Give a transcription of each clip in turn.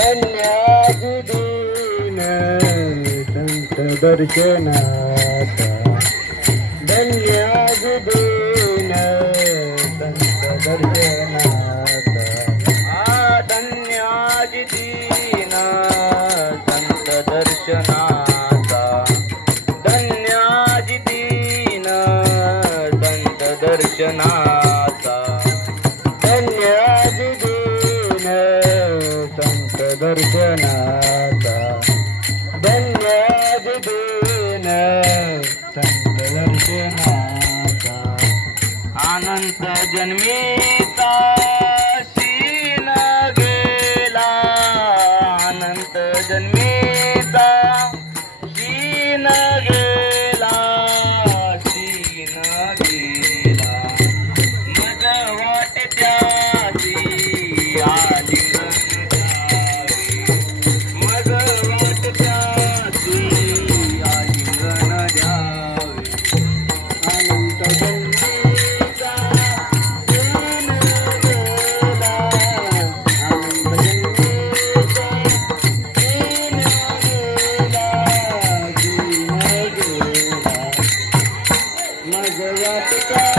धन्याजी दिन संत दर्शनाचा धन्याजी दिन संत दर्शनाचा आ धन्याजी दिन संत दर्शनाचा धन्याजी दिन संत दर्शना मोठा अनंत जन्मीचा.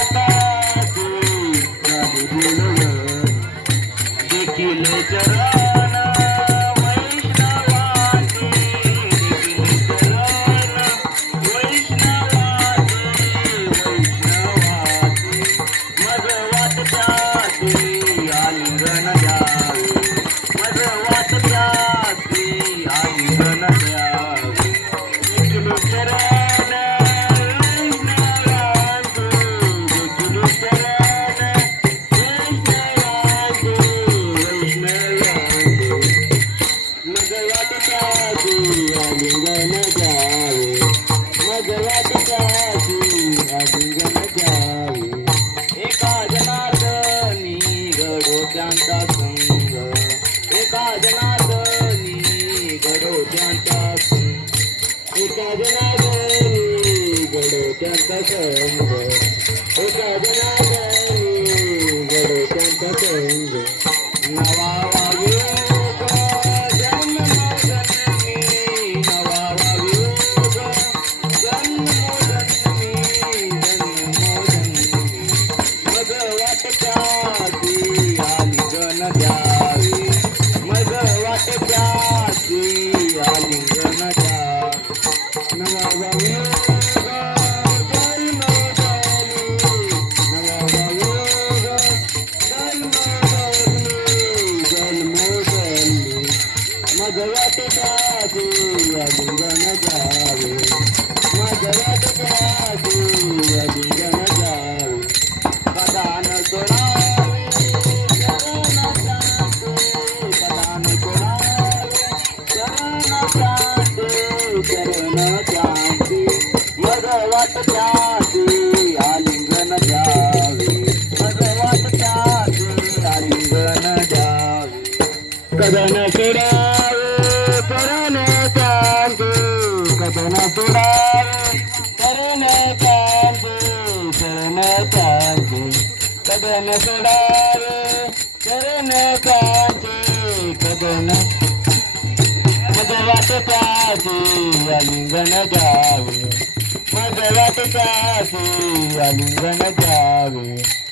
Thank you. पिया लिंगन जावे मग एका जनार्दनी घडो त्यांचा संग एका जनार्दनी घडो त्यांचा संग एका जनार्दनी घडो त्यांचा संग Yeah.